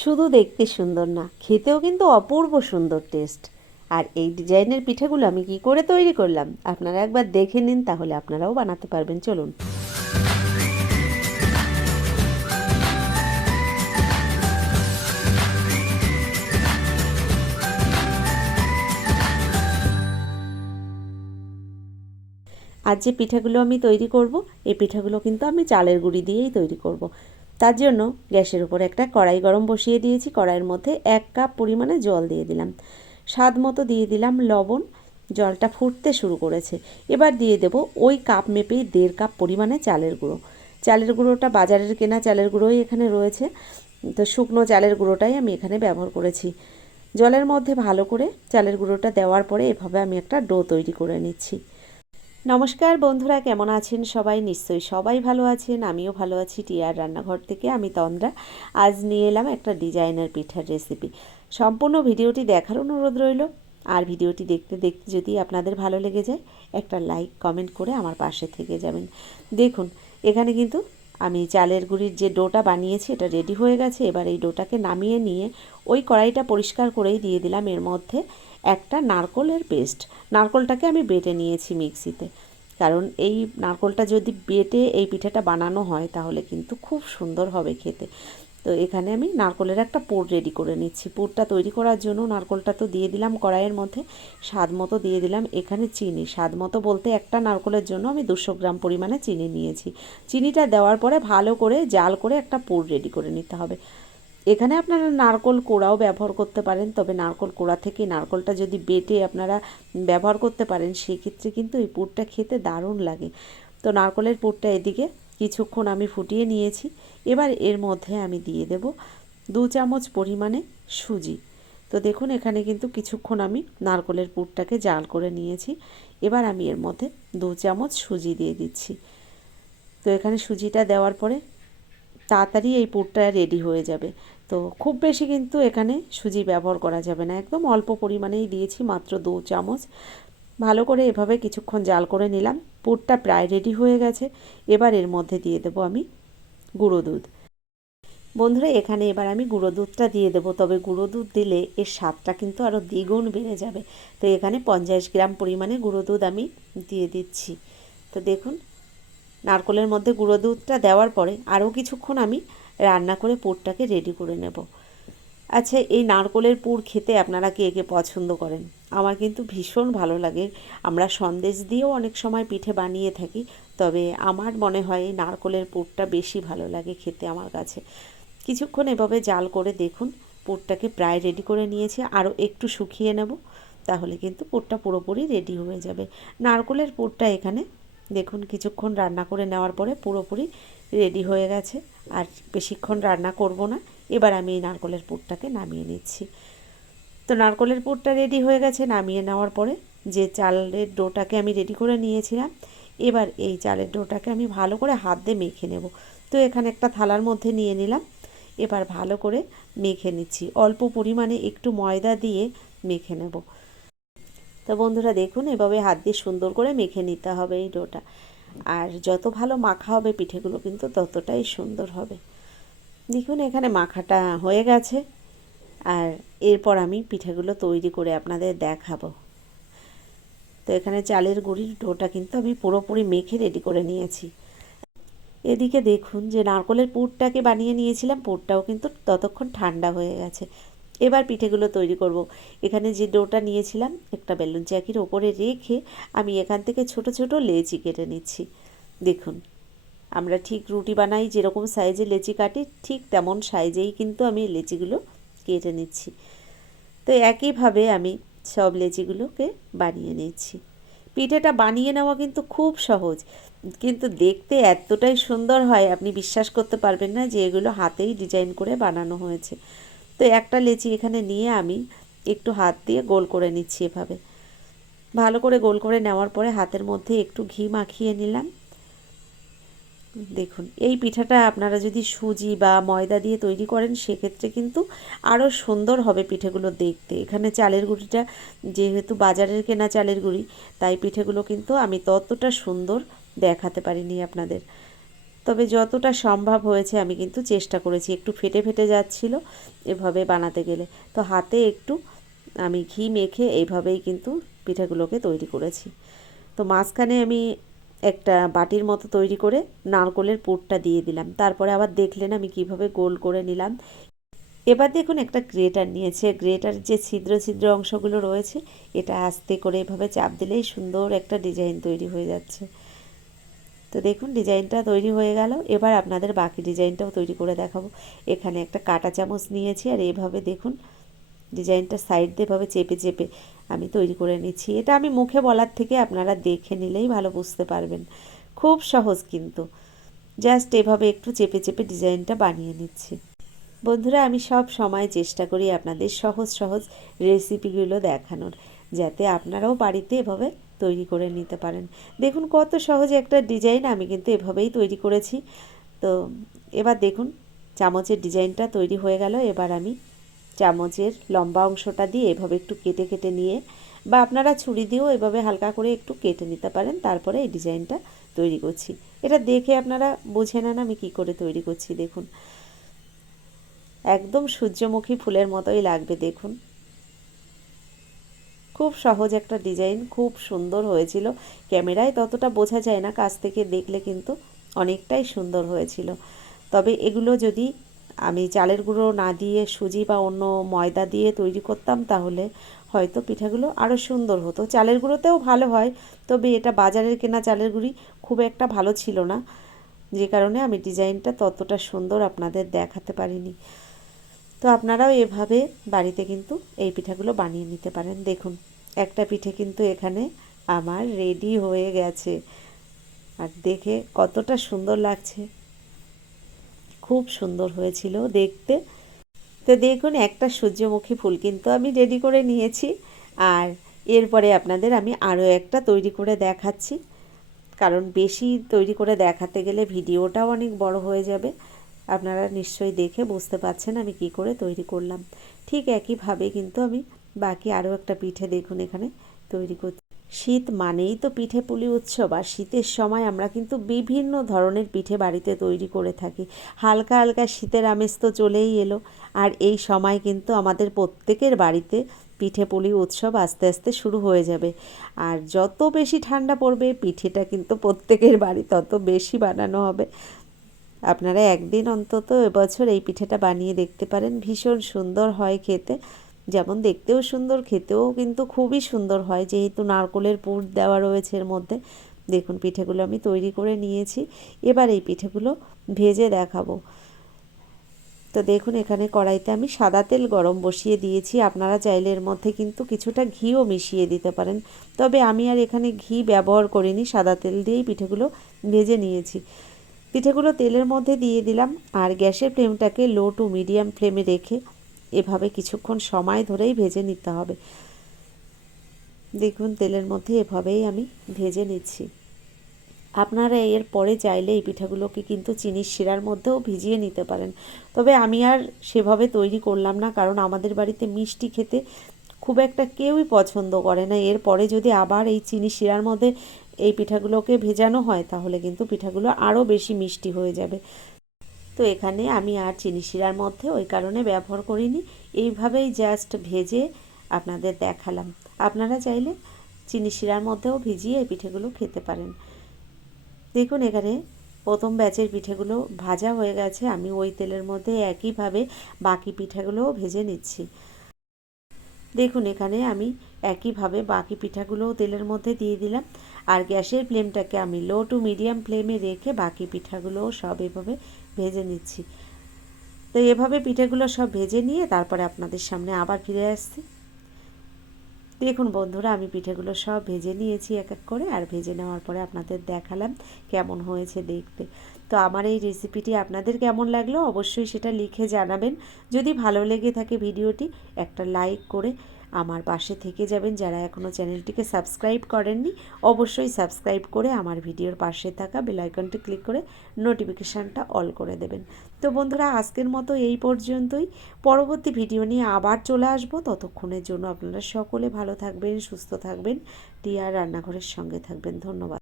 শুধু দেখতে সুন্দর না, খেতেও কিন্তু অপূর্ব সুন্দর টেস্ট। আর এই ডিজাইনের পিঠাগুলো আমি কি করে তৈরি করলাম আপনারা একবার দেখে নিন, তাহলে আপনারাও বানাতে পারবেন। চলুন। আজ যে পিঠাগুলো আমি তৈরি করব, এই পিঠাগুলো কিন্তু আমি চালের গুঁড়ি দিয়েই তৈরি করব। তার জন্য গ্যাসের উপর একটা কড়াই গরম বসিয়ে দিয়েছি। কড়াইয়ের মধ্যে 1 কাপ পরিমাণে জল দিয়ে দিলাম, স্বাদ মতো দিয়ে দিলাম লবণ। জলটা ফুটতে শুরু করেছে, এবার দিয়ে দেব ওই কাপ মেপেই 1.5 কাপ পরিমাণে চালের গুঁড়ো। চালের গুঁড়োটা বাজারের কেনা চালের গুঁড়োই এখানে রয়েছে, তো শুকনো চালের গুঁড়োটাই আমি এখানে ব্যবহার করেছি। জলের মধ্যে ভালো করে চালের গুঁড়োটা দেওয়ার পরে এভাবে আমি একটা ডো তৈরি করে নিচ্ছি। নমস্কার বন্ধুরা, কেমন আছেন সবাই? নিশ্চয়ই সবাই ভালো আছেন, আমিও ভালো আছি। টিয়ার রান্নাঘর থেকে আমি তন্দ্রা আজ নিয়ে এলাম একটা ডিজাইনার পিঠার রেসিপি। সম্পূর্ণ ভিডিওটি দেখার অনুরোধ রইল। আর ভিডিওটি দেখতে দেখতে যদি আপনাদের ভালো লেগে যায়, একটা লাইক কমেন্ট করে আমার পাশে থেকে যাবেন। দেখুন, এখানে কিন্তু আমি চালের গুঁড়ির যে ডোটা বানিয়েছি এটা রেডি হয়ে গেছে। এবার এই ডোটাকে নামিয়ে নিয়ে ওই কড়াইটা পরিষ্কার করেই দিয়ে দিলাম এর মধ্যে একটা নারকোলের পেস্ট। নারকোলটাকে আমি বেটে নিয়েছি মিক্সিতে, কারণ এই নারকোলটা যদি বেটে এই পিঠাটা বানানো হয় তাহলে কিন্তু খুব সুন্দর হবে খেতে। তো এখানে আমি নারকোলের একটা পুর রেডি করে নিচ্ছি। পুরটা তৈরি করার জন্য নারকোলটা তো দিয়ে দিলাম কড়াইয়ের মধ্যে, স্বাদ মতো দিয়ে দিলাম এখানে চিনি। স্বাদ মতো বলতে একটা নারকোলের জন্য আমি 200 গ্রাম পরিমাণে চিনি নিয়েছি। চিনিটা দেওয়ার পরে ভালো করে জাল করে একটা পুর রেডি করে নিতে হবে। এখানে আপনারা নারকোল কোড়াও ব্যবহার করতে পারেন, তবে নারকোল কোড়া থেকে নারকোলটা যদি বেটে আপনারা ব্যবহার করতে পারেন সেক্ষেত্রে কিন্তু এই পুরটা খেতে দারুণ লাগে। তো নারকোলের পুরটা এদিকে কিছুক্ষণ আমি ফুটিয়ে নিয়েছি। এবার এর মধ্যে আমি দিয়ে দেব 2 চামচ পরিমাণে সুজি। তো দেখুন, এখানে কিন্তু কিছুক্ষণ আমি নারকোলের পুরটাকে জাল করে নিয়েছি। এবার আমি এর মধ্যে 2 চামচ সুজি দিয়ে দিচ্ছি। তো এখানে সুজিটা দেওয়ার পরে তাড়াতাড়ি এই পুরটা রেডি হয়ে যাবে। তো খুব বেশি কিন্তু এখানে সুজি ব্যবহার করা যাবে না, একদম অল্প পরিমাণেই দিয়েছি, মাত্র 2 চামচ। ভালো করে এভাবে কিছুক্ষণ জাল করে নিলাম। পুরটা প্রায় রেডি হয়ে গেছে। এবার এর মধ্যে দিয়ে দেবো আমি গুঁড়ো দুধ। বন্ধুরা, এখানে এবার আমি গুঁড়ো দুধটা দিয়ে দেবো, তবে গুঁড়ো দুধ দিলে এর স্বাদটা কিন্তু আরও দ্বিগুণ বেড়ে যাবে। তো এখানে 50 গ্রাম পরিমাণে গুঁড়ো দুধ আমি দিয়ে দিচ্ছি। তো দেখুন, নারকোলের মধ্যে গুঁড়ো দুধটা দেওয়ার পরে আরও কিছুক্ষণ আমি রান্না করে পুরটাকে রেডি করে নেব। আচ্ছা, এই নারকোলের পুর খেতে আপনারা কে কে পছন্দ করেন? আমার কিন্তু ভীষণ ভালো লাগে। আমরা সন্দেশ দিয়েও অনেক সময় পিঠে বানিয়ে থাকি, তবে আমার মনে হয় এই নারকোলের পুরটা বেশি ভালো লাগে খেতে আমার কাছে। কিছুক্ষণ এভাবে জাল করে দেখুন, পুরটাকে প্রায় রেডি করে নিয়েছি। আরও একটু শুকিয়ে নেব, তাহলে কিন্তু পুরটা পুরোপুরি রেডি হয়ে যাবে। নারকোলের পুরটা এখানে দেখুন কিছুক্ষণ রান্না করে নেওয়ার পরে পুরোপুরি রেডি হয়ে গেছে। আর বেশিক্ষণ রান্না করব না। এবার আমি এই নারকোলের পুরটাকে নামিয়ে নিচ্ছি। তো নারকোলের পুরটা রেডি হয়ে গেছে। নামিয়ে নেওয়ার পরে যে চালের ডোটাকে আমি রেডি করে নিয়েছিলাম, এবার এই চালের ডোটাকে আমি ভালো করে হাত দিয়ে মেখে নেব। তো এখানে একটা থালার মধ্যে নিয়ে নিলাম। এবার ভালো করে মেখে নিচ্ছি, অল্প পরিমাণে একটু ময়দা দিয়ে মেখে নেব। তো বন্ধুরা দেখুন, এভাবে হাত দিয়ে সুন্দর করে মেখে নিতে হবে এই ডোটা। আর যত ভালো মাখা হবে পিঠেগুলো কিন্তু ততটাই সুন্দর হবে। দেখুন, এখানে মাখাটা হয়ে গেছে। আর এরপর আমি পিঠেগুলো তৈরি করে আপনাদের দেখাবো। তো এখানে চালের গুঁড়ির ডোটা কিন্তু আমি পুরোপুরি মেখে রেডি করে নিয়েছি। এদিকে দেখুন, যে নারকোলের পুরটাকে বানিয়ে নিয়েছিলাম, পুরটাও কিন্তু ততক্ষণ ঠান্ডা হয়ে গেছে। এবার পিঠেগুলো তৈরি করব। এখানে যে ডোটা নিয়েছিলাম একটা বেলুন চাকির ওপরে রেখে আমি এখান থেকে ছোট ছোট লেচি কেটে নিচ্ছি। দেখুন, আমরা ঠিক রুটি বানাই যেরকম সাইজে লেচি কাটি, ঠিক তেমন সাইজেই কিন্তু আমি লেচিগুলো কেটে নিচ্ছি। তো একইভাবে আমি সব লেচিগুলোকে বানিয়ে নিচ্ছি। পিঠেটা বানিয়ে নেওয়া কিন্তু খুব সহজ, কিন্তু দেখতে এতটাই সুন্দর হয় আপনি বিশ্বাস করতে পারবেন না যে এগুলো হাতেই ডিজাইন করে বানানো হয়েছে। তো একটা লেচি এখানে নিয়ে আমি একটু হাত দিয়ে গোল করে নিচ্ছি। এভাবে ভালো করে গোল করে নেওয়ার পরে হাতের মধ্যে একটু ঘি মাখিয়ে নিলাম। দেখুন, এই পিঠাটা আপনারা যদি সুজি বা ময়দা দিয়ে তৈরি করেন সেক্ষেত্রে কিন্তু আরও সুন্দর হবে পিঠেগুলো দেখতে। এখানে চালের গুঁড়িটা যেহেতু বাজারের কেনা চালের গুঁড়ি, তাই পিঠেগুলো কিন্তু আমি ততটা সুন্দর দেখাতে পারিনি আপনাদের। তো তবে যতটা সম্ভব হয়েছে আমি কিন্তু চেষ্টা করেছি। একটু ফেটে ফেটে যাচ্ছিল এভাবে বানাতে গেলে, তো হাতে একটু আমি ঘি মেখে এইভাবেই কিন্তু পিঠাগুলোকে তৈরি করেছি। তো মাঝখানে আমি একটা বাটির মতো তৈরি করে নারকোলের পুরটা দিয়ে দিলাম। তারপরে আবার দেখলেন আমি কিভাবে গোল করে নিলাম। এবার দেখুন একটা গ্রেটার নিয়েছে, গ্রেটার যে ছিদ্র ছিদ্র অংশগুলো রয়েছে এটা আস্তে করে এভাবে চাপ দিলেই সুন্দর একটা ডিজাইন তৈরি হয়ে যাচ্ছে। তো দেখুন ডিজাইনটা তৈরি হয়ে গেল। এবার আপনাদের বাকি ডিজাইনটাও তৈরি করে দেখাবো। এখানে একটা কাঁটা চামচ নিয়েছি আর এইভাবে দেখুন ডিজাইনটা সাইড দিয়ে এভাবে চেপে চেপে আমি তৈরি করে নিচ্ছি। এটা আমি মুখে বলার থেকে আপনারা দেখে নিলেই ভালো বুঝতে পারবেন। খুব সহজ কিন্তু, জাস্ট এভাবে একটু চেপে চেপে ডিজাইনটা বানিয়ে নিচ্ছি। বন্ধুরা আমি সব সময় চেষ্টা করি আপনাদের সহজ সহজ রেসিপিগুলো দেখানোর, যাতে আপনারাও বাড়িতে এভাবে তৈরি করে নিতে পারেন। দেখুন কত সহজ একটা ডিজাইন আমি কিন্তু এভাবেই তৈরি করেছি। তো এবার দেখুন চামচের ডিজাইনটা তৈরি হয়ে গেল। এবার আমি চামচের লম্বা অংশটা দিয়ে এভাবে একটু কেটে কেটে নিয়ে, বা আপনারা ছুরি দিয়েও এভাবে হালকা করে একটু কেটে নিতে পারেন, তারপরে এই ডিজাইনটা তৈরি করছি। এটা দেখে আপনারা বুঝে নেন আমি কি করে তৈরি করছি। দেখুন একদম সূর্যমুখী ফুলের মতোই লাগবে। দেখুন খুব সহজ একটা ডিজাইন, খুব সুন্দর হয়েছিল। ক্যামেরায় ততটা বোঝা যায় না, কাছ থেকে দেখলে কিন্তু অনেকটাই সুন্দর হয়েছিল। তবে এগুলো যদি আমি চালের গুঁড়ো না দিয়ে সুজি বা অন্য ময়দা দিয়ে তৈরি করতাম তাহলে হয়তো পিঠাগুলো আরও সুন্দর হতো। চালের গুঁড়োতেও ভালো হয়, তবে এটা বাজারের কেনা চালের গুঁড়ি খুব একটা ভালো ছিল না, যে কারণে আমি ডিজাইনটা ততটা সুন্দর আপনাদের দেখাতে পারিনি। তো আপনারাও এভাবে বাড়িতে কিন্তু এই পিঠাগুলো বানিয়ে নিতে পারেন। দেখুন একটা পিঠে কিন্তু এখানে আমার রেডি হয়ে গেছে, আর দেখে কতটা সুন্দর লাগছে, খুব সুন্দর হয়েছিল দেখতে। তো দেখুন একটা সূর্যমুখী ফুল কিন্তু আমি রেডি করে নিয়েছি, আর এরপরে আপনাদের আমি আরও একটা তৈরি করে দেখাচ্ছি, কারণ বেশি তৈরি করে দেখাতে গেলে ভিডিওটাও অনেক বড় হয়ে যাবে। আপনারা নিশ্চয়ই দেখে বুঝতে পারছেন আমি কি করে তৈরি করলাম। ঠিক একইভাবে কিন্তু আমি বাকি আরও একটা পিঠে দেখুন এখানে তৈরি করছি। শীত মানেই তো পিঠে পুলি উৎসব, আর শীতের সময় আমরা কিন্তু বিভিন্ন ধরনের পিঠে বাড়িতে তৈরি করে থাকি। হালকা হালকা শীতের আমেজ তো চলেই এলো, আর এই সময় কিন্তু আমাদের প্রত্যেকের বাড়িতে পিঠে পুলি উৎসব আস্তে আস্তে শুরু হয়ে যাবে। আর যত বেশি ঠান্ডা পড়বে পিঠেটা কিন্তু প্রত্যেকের বাড়ি তত বেশি বানানো হবে। আপনারা একদিন অন্তত এবছর এই পিঠেটা বানিয়ে দেখতে পারেন, ভীষণ সুন্দর হয় খেতে। যেমন দেখতেও সুন্দর, খেতেও কিন্তু খুবই সুন্দর হয়, যেহেতু নারকোলের পুর দেওয়া রয়েছে এর মধ্যে। দেখুন পিঠেগুলো আমি তৈরি করে নিয়েছি, এবার এই পিঠেগুলো ভেজে দেখাবো। তো দেখুন এখানে কড়াইতে আমি সাদা তেল গরম বসিয়ে দিয়েছি। আপনারা চাইলে এর মধ্যে কিন্তু কিছুটা ঘিও মিশিয়ে দিতে পারেন, তবে আমি আর এখানে ঘি ব্যবহার করিনি, সাদা তেল দিয়েই পিঠেগুলো ভেজে নিয়েছি। পিঠেগুলো তেলের মধ্যে দিয়ে দিলাম, আর গ্যাসের ফ্লেমটাকে লো টু মিডিয়াম ফ্লেমে রেখে এভাবে কিছুক্ষণ সময় ধরেই ভেজে নিতে হবে। দেখুন তেলের মধ্যে এভাবেই আমি ভেজে নিচ্ছি। আপনারা এর পরে চাইলে এই পিঠাগুলোকে কিন্তু চিনির শিরার মধ্যেও ভিজিয়ে নিতে পারেন, তবে আমি আর সেভাবে তৈরি করলাম না, কারণ আমাদের বাড়িতে মিষ্টি খেতে খুব একটা কেউই পছন্দ করে না। এরপরে যদি আবার এই চিনি শিরার মধ্যে এই পিঠাগুলোকে ভেজানো হয় তাহলে কিন্তু পিঠাগুলো আরও বেশি মিষ্টি হয়ে যাবে। তো এখানে আমি আর চিনি শিরার মধ্যে ওই কারণে ব্যবহার করিনি, এইভাবেই জাস্ট ভেজে আপনাদের দেখালাম। আপনারা চাইলে চিনি শিরার মধ্যেও ভিজিয়ে এই পিঠেগুলো খেতে পারেন। দেখুন এখানে প্রথম ব্যাচের পিঠেগুলো ভাজা হয়ে গেছে, আমি ওই তেলের মধ্যে একইভাবে বাকি পিঠাগুলোও ভেজে নিচ্ছি। দেখুন এখানে আমি একইভাবে বাকি পিঠাগুলোও তেলের মধ্যে দিয়ে দিলাম, আর গ্যাসের ফ্লেমটাকে আমি লো টু মিডিয়াম ফ্লেমে রেখে বাকি পিঠাগুলোও সব এভাবে ভেজে নিচ্ছি। তো এভাবে পিঠেগুলো সব ভেজে নিয়ে তারপরে আপনাদের সামনে আবার ফিরে আসছি। দেখুন বন্ধুরা আমি পিঠেগুলো সব ভেজে নিয়েছি এক এক করে, আর ভেজে নেওয়ার পরে আপনাদের দেখালাম কেমন হয়েছে দেখতে। তো আমার এই রেসিপিটি আপনাদের কেমন লাগলো অবশ্যই সেটা লিখে জানাবেন। যদি ভালো লেগে থাকে ভিডিওটি একটা লাইক করে আমার পাশে থেকে যাবেন। যারা এখনও চ্যানেলটিকে সাবস্ক্রাইব করেননি অবশ্যই সাবস্ক্রাইব করে আমার ভিডিওর পাশে থাকা বেল আইকনটি ক্লিক করে নোটিফিকেশানটা অল করে দেবেন। তো বন্ধুরা আজকের মতো এই পর্যন্তই, পরবর্তী ভিডিও নিয়ে আবার চলে আসবো। ততক্ষণের জন্য আপনারা সকলে ভালো থাকবেন, সুস্থ থাকবেন, টিয়ার রান্নাঘরের সঙ্গে থাকবেন। ধন্যবাদ।